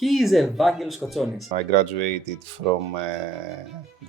He is Evangelos Kotsonis. I graduated from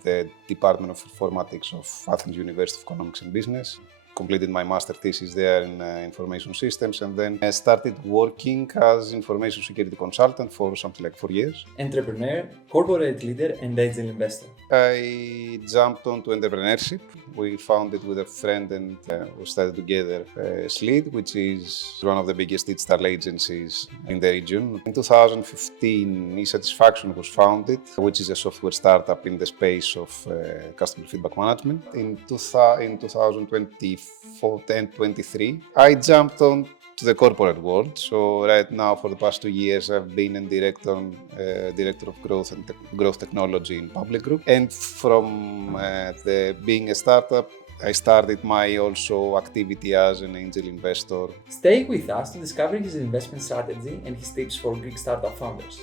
the Department of Informatics of Athens University of Economics and Business. Completed my master thesis there in information systems, and then I started working as information security consultant for something like 4 years. Entrepreneur, corporate leader, and angel investor. I jumped onto entrepreneurship. We founded with a friend and we started together Sleed, which is one of the biggest digital agencies in the region. In 2015, eSatisfaction was founded, which is a software startup in the space of customer feedback management. In 2024 and 2023, I jumped on to the corporate world. So right now, for the past 2 years, I've been a director of growth and growth technology in Public Group. And from being a startup, I started my also activity as an angel investor. Stay with us to discover his investment strategy and his tips for Greek startup founders.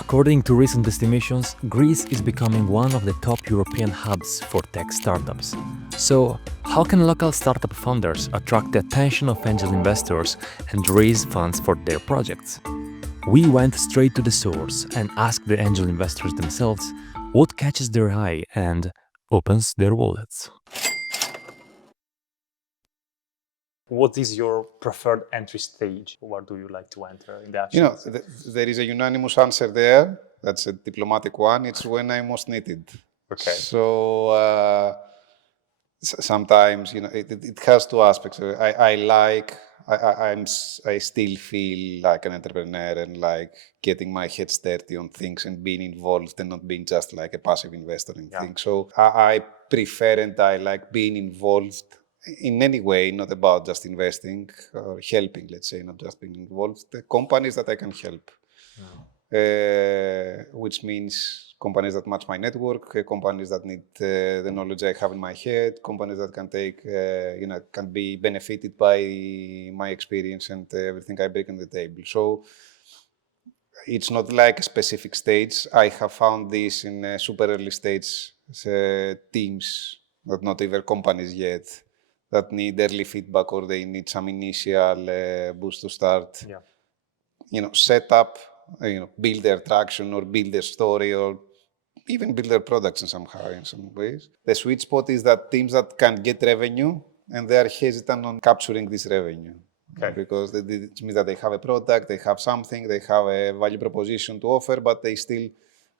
According to recent estimations, Greece is becoming one of the top European hubs for tech startups. So, how can local startup founders attract the attention of angel investors and raise funds for their projects? We went straight to the source and asked the angel investors themselves what catches their eye and opens their wallets. What is your preferred entry stage? Where do you like to enter in the action? There is a unanimous answer there. That's a diplomatic one. It's when I'm most needed. Okay. So sometimes, it has two aspects. I still feel like an entrepreneur and like getting my head dirty on things and being involved and not being just like a passive investor in things. So I prefer and I like being involved in any way, not about just investing or helping, let's say, not just being involved. The companies that I can help, which means companies that match my network, companies that need the knowledge I have in my head, companies that can take, can be benefited by my experience and everything I bring on the table. So it's not like a specific stage. I have found this in a super early stage teams, not even companies yet, that need early feedback or they need some initial boost to start. Set up, build their traction or build their story or even build their products in some ways. The sweet spot is that teams that can get revenue and they are hesitant on capturing this revenue. Okay. Because it means that they have a product, they have something, they have a value proposition to offer, but they still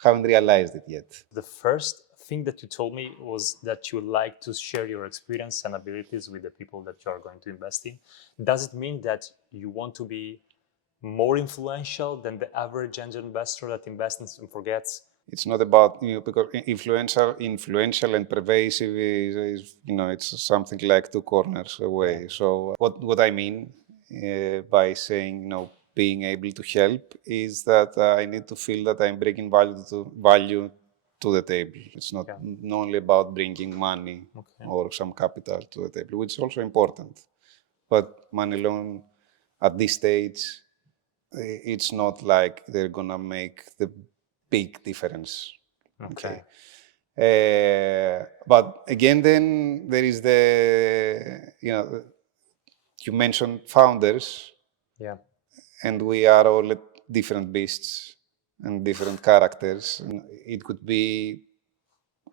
haven't realized it yet. The first thing that you told me was that you like to share your experience and abilities with the people that you are going to invest in. Does it mean that you want to be more influential than the average angel investor that invests and forgets? It's not about, because influential and pervasive is it's something like two corners away. Yeah. So what I mean by saying, being able to help is that I need to feel that I'm bringing value to the table. It's not only about bringing money or some capital to the table, which is also important. But money alone at this stage, it's not like they're gonna make the big difference. Okay. But again, then there is you mentioned founders. Yeah. And we are all different beasts and different characters. It could be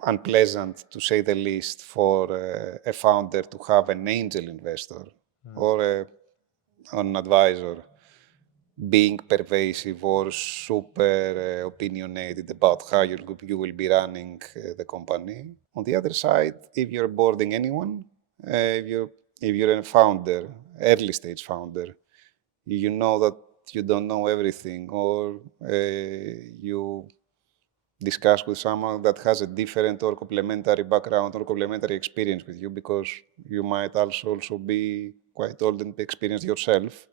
unpleasant, to say the least, for a founder to have an angel investor or an advisor being pervasive or super opinionated about how you will be running the company. On the other side, if you're boarding anyone, if you're a founder, early stage founder, you know that you don't know everything, or you discuss with someone that has a different or complementary background or complementary experience with you, because you might also be quite old and experienced yourself.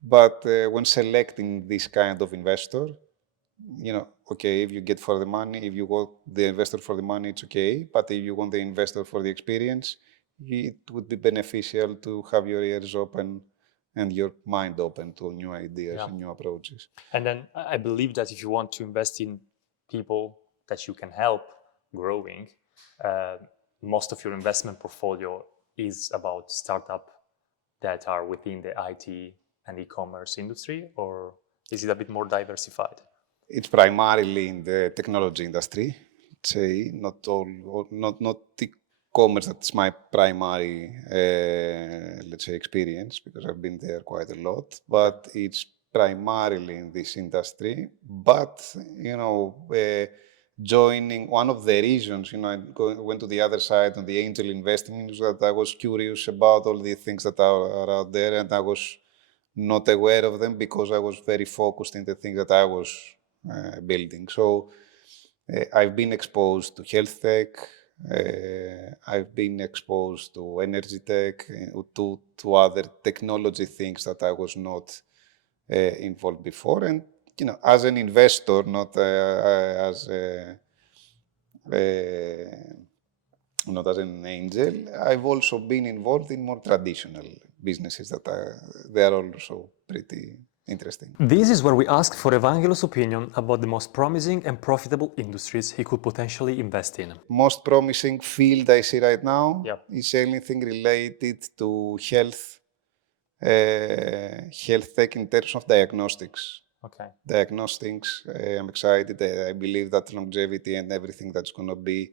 But when selecting this kind of investor, okay, if you get for the money, if you want the investor for the money, it's okay. But if you want the investor for the experience, it would be beneficial to have your ears open and your mind open to new ideas and new approaches. And then I believe that if you want to invest in people that you can help growing, most of your investment portfolio is about startup that are within the IT and e-commerce industry, or is it a bit more diversified? It's primarily in the technology industry, say, not e-commerce. That's my primary, let's say, experience, because I've been there quite a lot. But it's primarily in this industry. But, joining, one of the reasons, I went to the other side on the angel investing, is that I was curious about all the things that are out there, and I was not aware of them because I was very focused in the things that I was building. So I've been exposed to health tech, I've been exposed to energy tech, to other technology things that I was not involved before. And, as an investor, not not as an angel, I've also been involved in more traditional businesses that they are also pretty interesting. This is where we asked for Evangelos' opinion about the most promising and profitable industries he could potentially invest in. Most promising field I see right now Yep. is anything related to health tech in terms of diagnostics. Okay. Diagnostics, I'm excited. I believe that longevity and everything that's going to be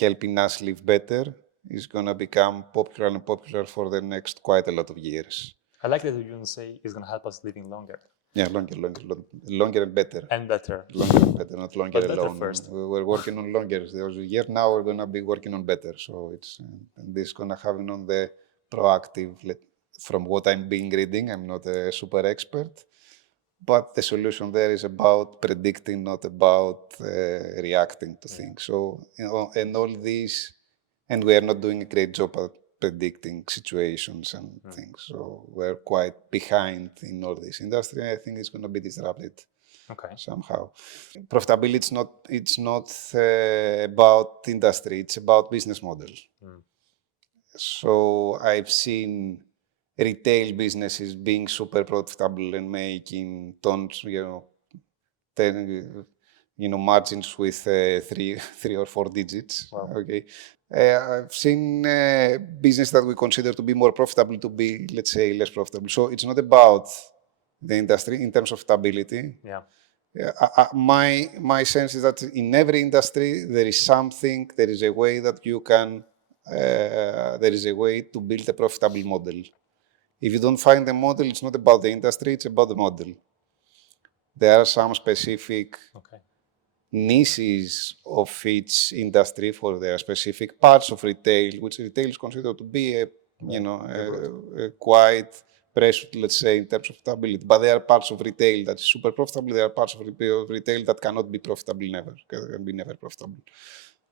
helping us live better is going to become popular and popular for the next quite a lot of years. I like that you didn't say it's going to help us living longer. Yeah, longer and better. And better. Longer and better, not longer But better alone. first. We're working on longer. There was a year now. We're going to be working on better. So it's and this is going to have on the proactive. From what I'm being reading, I'm not a super expert, but the solution there is about predicting, not about reacting to things. So and all these, and we are not doing a great job at predicting situations and things. So we're quite behind in all this industry. I think it's going to be disrupted somehow. Profitability, it's not about industry. It's about business model. So I've seen retail businesses being super profitable and making tons, margins with three or four digits. Wow. Okay. I've seen business that we consider to be more profitable to be, let's say, less profitable. So it's not about the industry in terms of stability. Yeah. My sense is that in every industry there is something, there is a way that you can, there is a way to build a profitable model. If you don't find the model, it's not about the industry, it's about the model. There are some specific niches of each industry for their specific parts of retail, which retail is considered to be a quite precious, let's say, in terms of profitability. But there are parts of retail that is super profitable. There are parts of retail that cannot be profitable can be never profitable.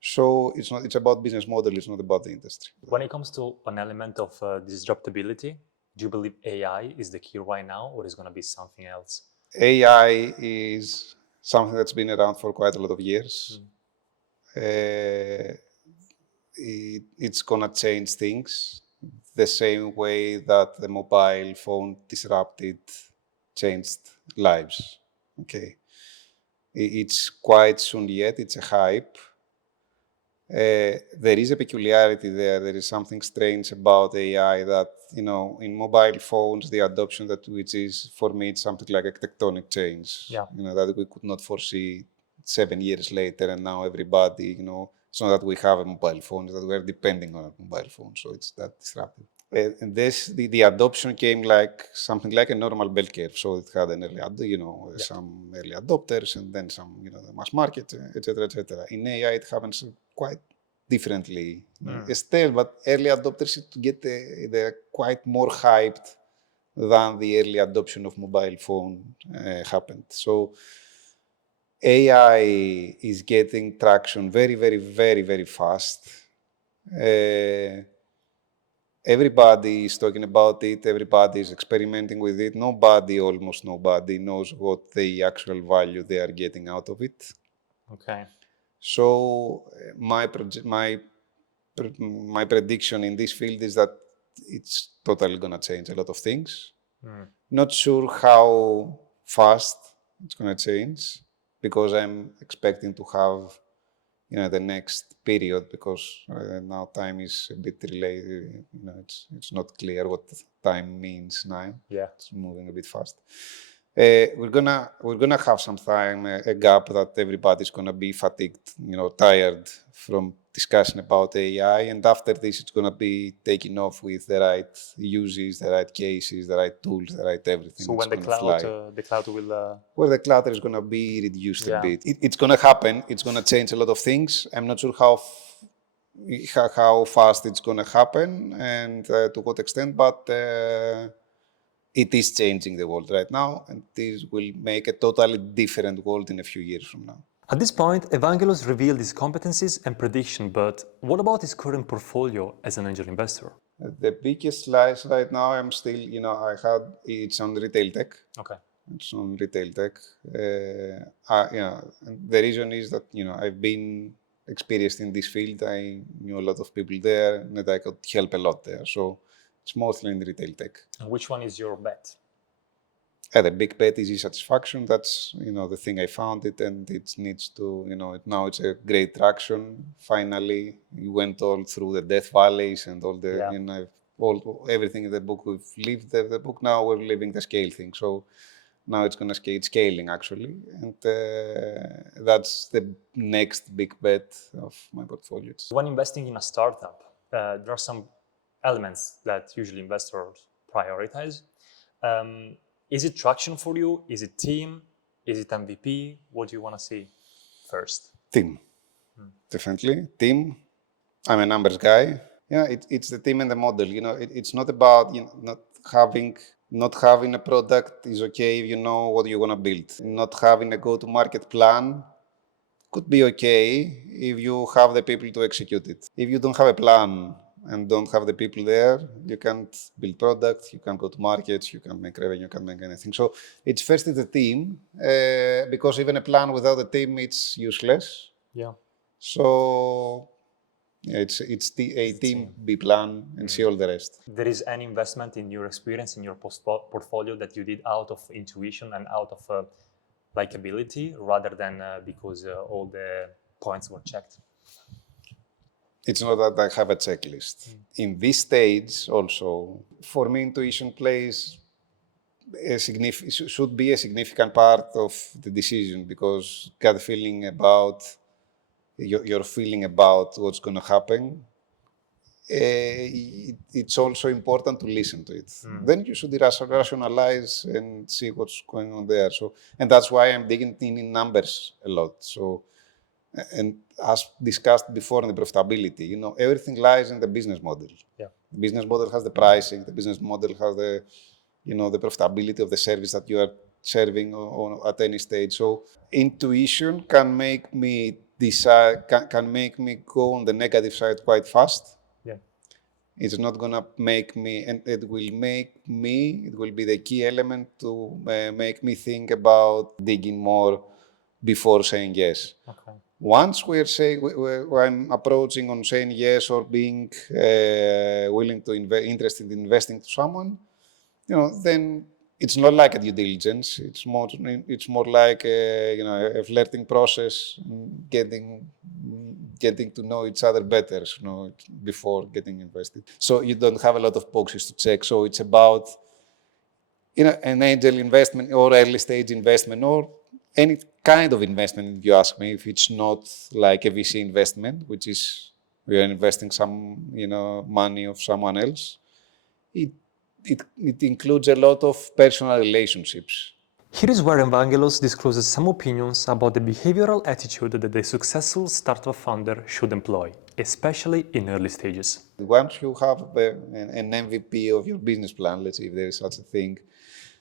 So it's about business model, it's not about the industry. When it comes to an element of disruptability, do you believe AI is the key right now, or is going to be something else? AI is something that's been around for quite a lot of years. It's going to change things the same way that the mobile phone changed lives. Okay. It's quite soon yet, it's a hype. There is a peculiarity there. There is something strange about AI that, in mobile phones, the adoption which is, for me, it's something like a tectonic change. Yeah. That we could not foresee 7 years later, and now everybody, it's not that we have a mobile phone, it's that we're depending on a mobile phone. So it's that disruptive. And the adoption came like something like a normal bell curve. So it had an early, some early adopters, and then some, the mass market, etc., etc. In AI, it happens quite differently. Still, but early adopters to get they're quite more hyped than the early adoption of mobile phone happened. So AI is getting traction very, very, very, very fast. Everybody is talking about it. Everybody is experimenting with it. Almost nobody knows what the actual value they are getting out of it. Okay. So my prediction in this field is that it's totally going to change a lot of things. Not sure how fast it's going to change, because I'm expecting to have, the next period, because now time is a bit related. It's not clear what time means now. Yeah. It's moving a bit fast. We're gonna have some time, a gap that everybody's gonna be fatigued, tired from discussing about AI, and after this, it's gonna be taking off with the right uses, the right cases, the right tools, the right everything. So when the cloud will where the clutter is gonna be reduced a Yeah. bit. It's gonna happen. It's gonna change a lot of things. I'm not sure how fast it's gonna happen and to what extent, but it is changing the world right now, and this will make a totally different world in a few years from now. At this point, Evangelos revealed his competencies and prediction, but what about his current portfolio as an angel investor? The biggest slice right now, I'm still, it's on retail tech. Okay. It's on retail tech. And the reason is that, I've been experienced in this field. I knew a lot of people there, and I could help a lot there. So it's mostly in retail tech. And which one is your bet? The big bet is satisfaction. That's, the thing I found it, and it needs to, now it's a great traction. Finally, you went all through the death valleys and all the, everything in the book. We've lived the book. Now we're living the scale thing. So now it's going to scaling actually. And that's the next big bet of my portfolio. When investing in a startup, there are some elements that usually investors prioritize. Is it traction for you? Is it team? Is it MVP? What do you want to see first? Team. Definitely. Team. I'm a numbers guy. Yeah, it's the team and the model. It's not about not having a product is okay if you know what you're going to build. Not having a go-to-market plan could be okay if you have the people to execute it. If you don't have a plan and don't have the people there, you can't build products, you can't go to markets, you can't make revenue, you can't make anything. So it's first the team, because even a plan without a team, it's useless. Yeah. So it's a team, B plan, and see all the rest. There is an investment in your experience, in your portfolio that you did out of intuition and out of likability rather than because all the points were checked? It's not that I have a checklist. In this stage also, for me, intuition plays should be a significant part of the decision, because gut feeling about your feeling about what's going to happen, it's also important to listen to it. Then you should rationalize and see what's going on there. So, and that's why I'm digging in numbers a lot. So, and as discussed before in the profitability, everything lies in the business model. Yeah. The business model has the pricing. The business model has the, the profitability of the service that you are serving at any stage. So intuition can make me decide, can make me go on the negative side quite fast. Yeah. It's not gonna make me, and it will be the key element to make me think about digging more before saying yes. Okay. Once when I'm approaching on saying yes or being willing to interested in investing to someone, then it's not like a due diligence. It's more like a flirting process, getting to know each other better, before getting invested. So you don't have a lot of boxes to check. So it's about an angel investment or early stage investment or any kind of investment, if you ask me, if it's not like a VC investment, which is we are investing some, money of someone else, it includes a lot of personal relationships. Here is where Evangelos discloses some opinions about the behavioral attitude that the successful startup founder should employ, especially in early stages. Once you have an MVP of your business plan, let's say if there is such a thing,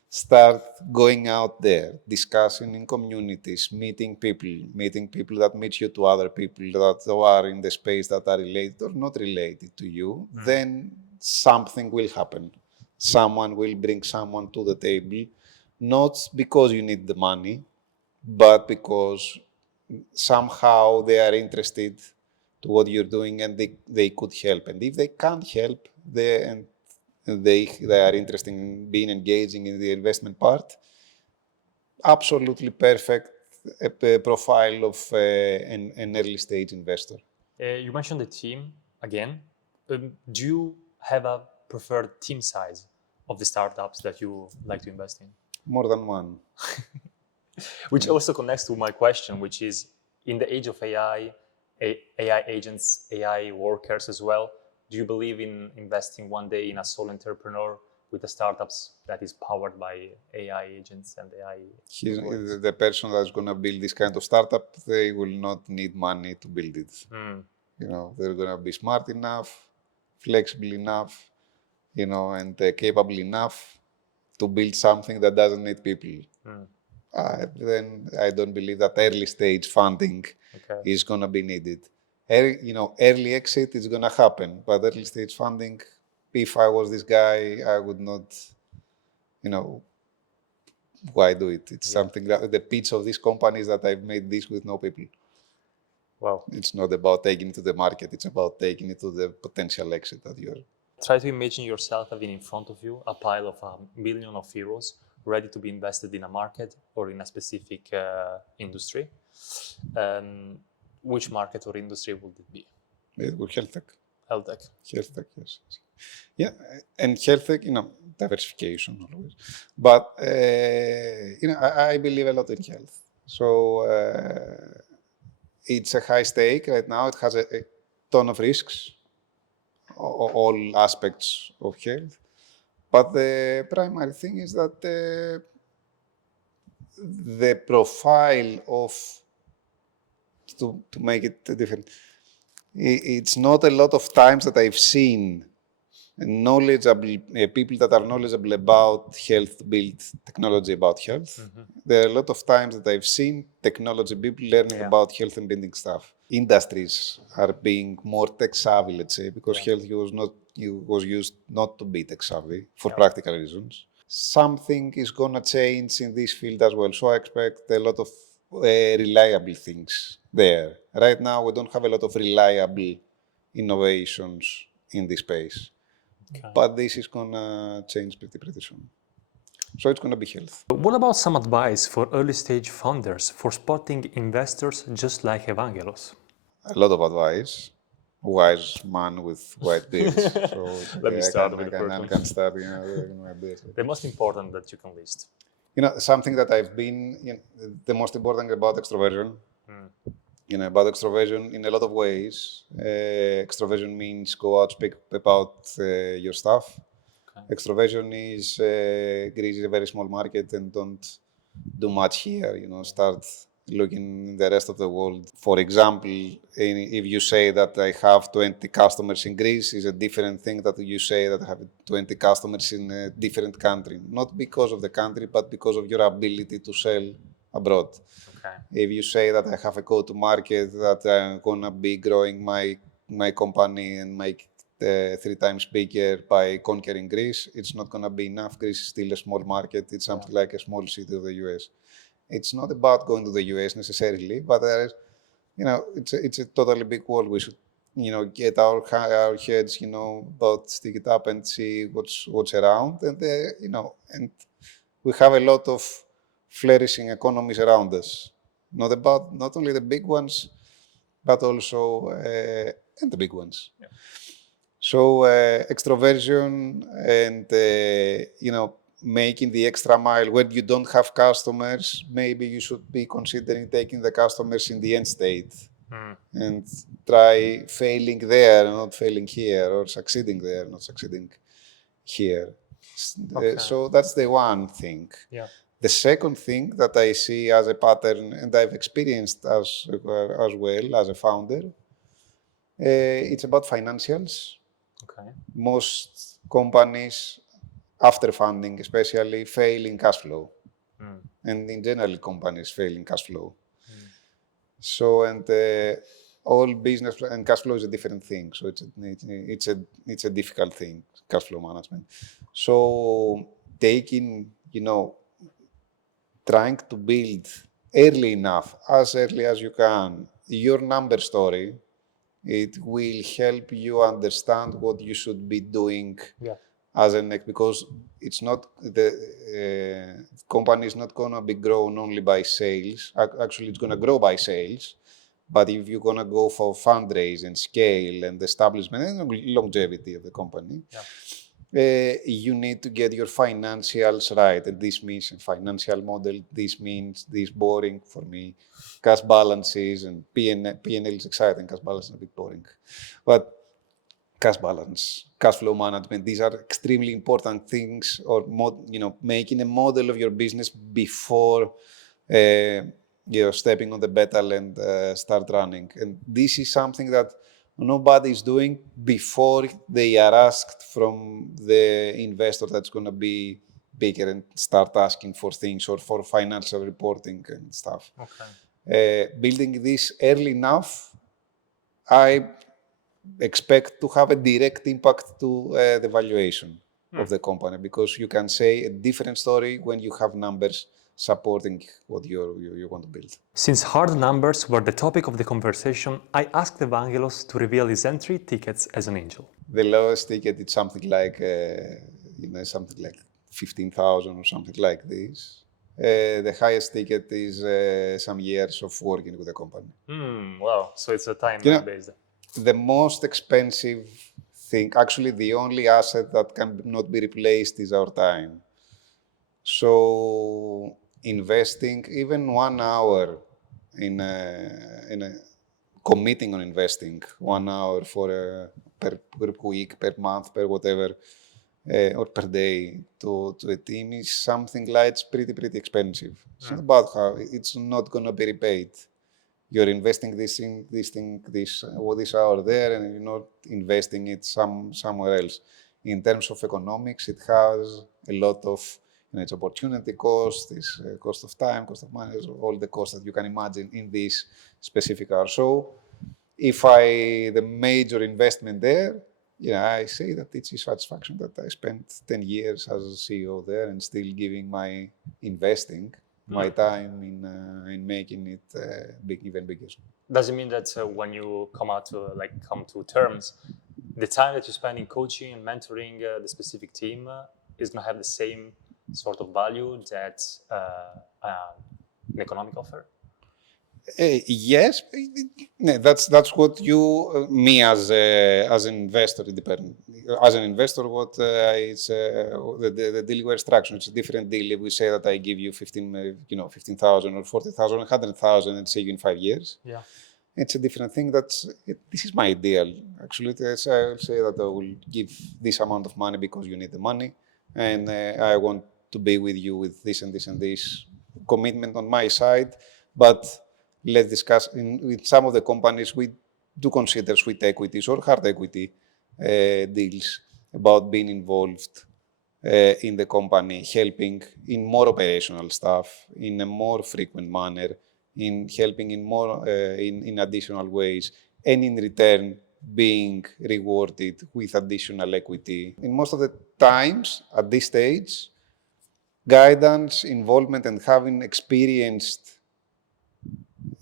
start going out there, discussing in communities, meeting people that meet you to other people that are in the space that are related or not related to you, then something will happen. Someone will bring someone to the table, not because you need the money, but because somehow they are interested to what you're doing and they could help. And if they can't help, they are interested in being engaging in the investment part, absolutely perfect a profile of an early stage investor. You mentioned the team again. Do you have a preferred team size of the startups that you like to invest in? More than one. Which also connects to my question, which is, in the age of AI, AI agents, AI workers as well, do you believe in investing one day in a sole entrepreneur with the startups that is powered by AI agents and AI? The person that's going to build this kind of startup, they will not need money to build it. You know, they're going to be smart enough, flexible enough, you know, and capable enough to build something that doesn't need people. Then I don't believe that early stage funding is going to be needed. You know, early exit is going to happen, but early stage funding, if I was this guy, I would not, you know, why do it? It's something that the pitch of these companies that I've made this with no people. Wow. It's not about taking it to the market. It's about taking it to the potential exit that you're. Try to imagine yourself having in front of you a pile of €1 million ready to be invested in a market or in a specific industry. Which market or industry would it be? It would health tech. Health tech. Health tech, yes. Yeah, and health tech, you know, diversification always. But, you know, I believe a lot in health. So it's a high stake right now. It has a ton of risks, all aspects of health. But the primary thing is that the profile of, to make it different, it's not a lot of times that I've seen knowledgeable people that are knowledgeable about health build technology about health. There are a lot of times that I've seen technology people learning about health and building stuff. Industries are being more tech savvy, let's say, because health was used not to be tech savvy for practical reasons. Something is going to change in this field as well. So I expect a lot of reliable things there. Right now, we don't have a lot of reliable innovations in this space. But this is going to change pretty soon. So it's going to be health. What about some advice for early stage founders for spotting investors just like Evangelos? A lot of advice. Wise man with white beard. So Let me start with the first I one. can start, you know, with my beard. The most important that you can list. You know, something that I've been, you know, the most important about extroversion. You know, about extroversion in a lot of ways. Extroversion means go out, speak about your stuff. Extroversion is Greece is a very small market and don't do much here. You know, start looking in the rest of the world. For example, if you say that I have 20 customers in Greece, is a different thing that you say that I have 20 customers in a different country. Not because of the country, but because of your ability to sell abroad. If you say that I have a go-to-market, that I'm gonna be growing my company and make 3 times bigger by conquering Greece, it's not gonna be enough. Greece is still a small market. It's something like a small city of the US. It's not about going to the US necessarily, but there is, you know, it's a totally big world. We should, you know, get our heads, you know, about stick it up and see what's around, and you know, and we have a lot of flourishing economies around us. Not only the big ones, but also and the big ones. So extroversion and you know, making the extra mile when you don't have customers, maybe you should be considering taking the customers in the end state and try failing there and not failing here, or succeeding there, not succeeding here. So that's the one thing. The second thing that I see as a pattern, and I've experienced as well as a founder, it's about financials. Most companies, after funding especially, fail in cash flow. And in general, companies fail in cash flow. So, and all business, and cash flow is a different thing. So it's a difficult thing, cash flow management. So taking, you know, trying to build early enough, as early as you can, your number story, it will help you understand what you should be doing as an because it's not the company is not gonna be grown only by sales. Actually, it's gonna grow by sales. But if you're gonna go for fundraise and scale and establishment and longevity of the company, you need to get your financials right. And this means a financial model. This means this boring for me. Cash balances and P&L is exciting. Cash balance is a bit boring. But cash balance, cash flow management, these are extremely important things, or making a model of your business before stepping on the pedal and start running. And this is something that nobody is doing before they are asked from the investor that's going to be bigger and start asking for things or for financial reporting and stuff. Okay. Building this early enough, I expect to have a direct impact to the valuation of the company, because you can say a different story when you have numbers supporting what you want to build. Since hard numbers were the topic of the conversation, I asked Evangelos to reveal his entry tickets as an angel. The lowest ticket is something like 15,000 or something like this. The highest ticket is some years of working with the company. Wow, so it's a time-based. The most expensive thing, actually the only asset that can not be replaced, is our time. So investing even 1 hour in committing on investing 1 hour for per week, per month, per whatever, or per day to a team is something like it's pretty expensive. It's not about how it's not going to be repaid. You're investing this hour there, and you're not investing it somewhere else. In terms of economics, it has a lot of its opportunity cost, this cost of time, cost of money, all the costs that you can imagine in this specific hour. So, if the major investment there, I say that it's a satisfaction that I spent 10 years as a CEO there and still giving my investing, my time in making it even bigger. Does it mean that when you come to terms, the time that you spend in coaching and mentoring the specific team is going to have the same sort of value that an economic offer? Yes, that's what me as an investor, as an investor, what it's the deal we're structuring. It's a different deal if we say that I give you 15,000 or 40,000 or 100,000 and say you in 5 years. Yeah, it's a different thing. This is my ideal. Actually, I'll say that I will give this amount of money because you need the money, and I want to be with you with this and this and this commitment on my side, but let's discuss. With some of the companies, we do consider sweet equities or hard equity deals about being involved in the company, helping in more operational stuff, in a more frequent manner, in helping in more in additional ways, and in return being rewarded with additional equity. In most of the times, at this stage, guidance, involvement, and having experience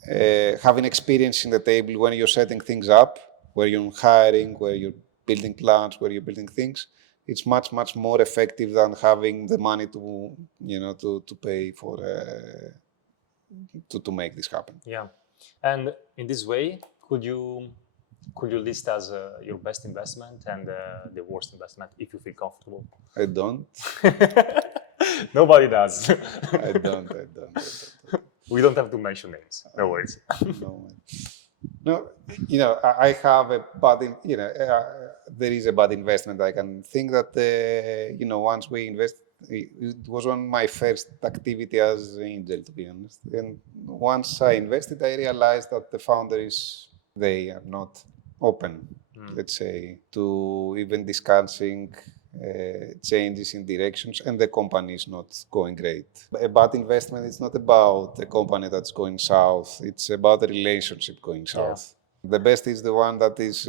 in the table when you're setting things up, where you're hiring, where you're building plans, where you're building things, it's much more effective than having the money to pay for to make this happen. Yeah, and in this way, could you list as your best investment and the worst investment if you feel comfortable? I don't. Nobody does. I don't. We don't have to mention names. No worries. No, I have a bad. There is a bad investment. I can think that once we invest, it was on my first activity as an angel, to be honest. And once I invested, I realized that the founders, they are not open, let's say, to even discussing changes in directions, and the company is not going great. A bad investment is not about a company that's going south, it's about a relationship going south. Yeah. The best is the one that is,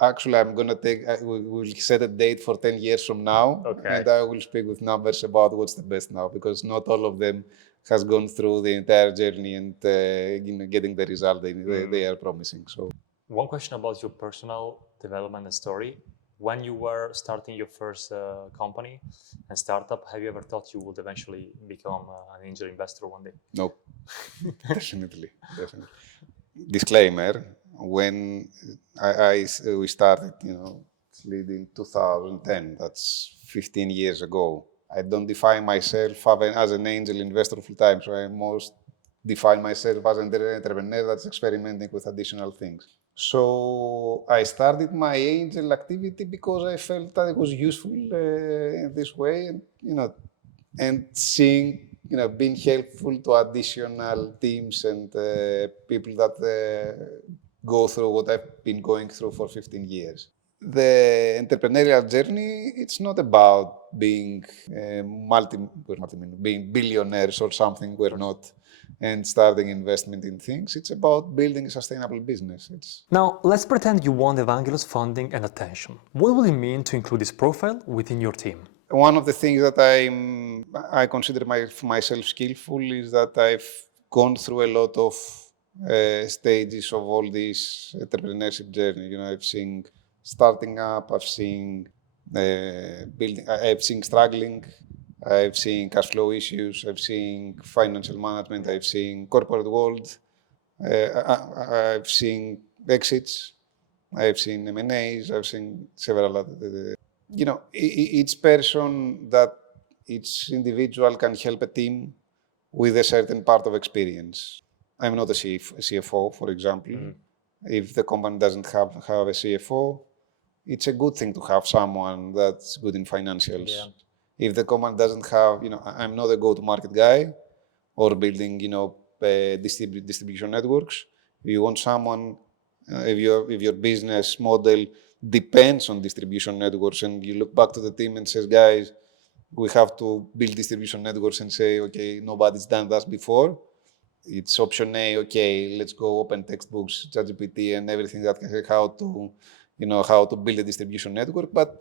actually I'm going to we'll set a date for 10 years from now, and I will speak with numbers about what's the best now, because not all of them has gone through the entire journey and getting the result they are promising. So, one question about your personal development and story. when you were starting your first company and startup, have you ever thought you would eventually become an angel investor one day? No, definitely. Disclaimer: when we started, Sleed in 2010. That's 15 years ago. I don't define myself as an angel investor full time, so I most define myself as an entrepreneur that's experimenting with additional things. So I started my angel activity because I felt that it was useful in this way, and seeing, being helpful to additional teams and people that go through what I've been going through for 15 years. The entrepreneurial journey, it's not about being being billionaires or something. We're not, and starting investment in things. It's about building a sustainable business. Now, let's pretend you want Evangelos funding and attention. What will it mean to include this profile within your team? One of the things that I consider myself skillful is that I've gone through a lot of stages of all this entrepreneurship journey. I've seen starting up, I've seen building, I've seen struggling, I've seen cash flow issues, I've seen financial management, I've seen corporate world, I've seen exits, I've seen M&As, I've seen several other. Each person each individual can help a team with a certain part of experience. I'm not a CFO, for example. If the company doesn't have a CFO, it's a good thing to have someone that's good in financials. Yeah. If the company doesn't have, I'm not a go-to-market guy or building, distribution networks. If you want someone, if your business model depends on distribution networks, and you look back to the team and says, guys, we have to build distribution networks, and say, okay, nobody's done that before. It's option A, okay, let's go open textbooks, ChatGPT, and everything that can how to build a distribution network. But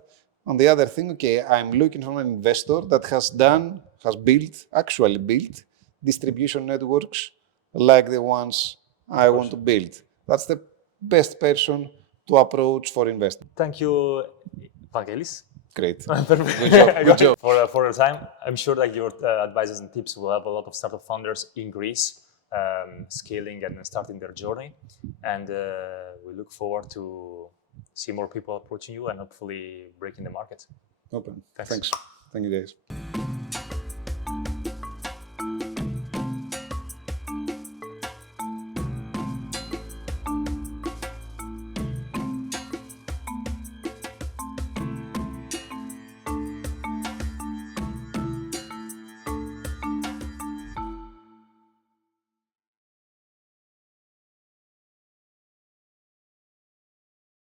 on the other thing, okay, I'm looking for an investor that actually built distribution networks like the ones I want to build. That's the best person to approach for investment. Thank you, Evangelis. Great. Perfect. Good job. For your time. I'm sure that your advices and tips will help a lot of startup founders in Greece scaling and starting their journey. And we look forward to see more people approaching you and hopefully breaking the market. Open. Thanks. Thanks. Thank you, guys.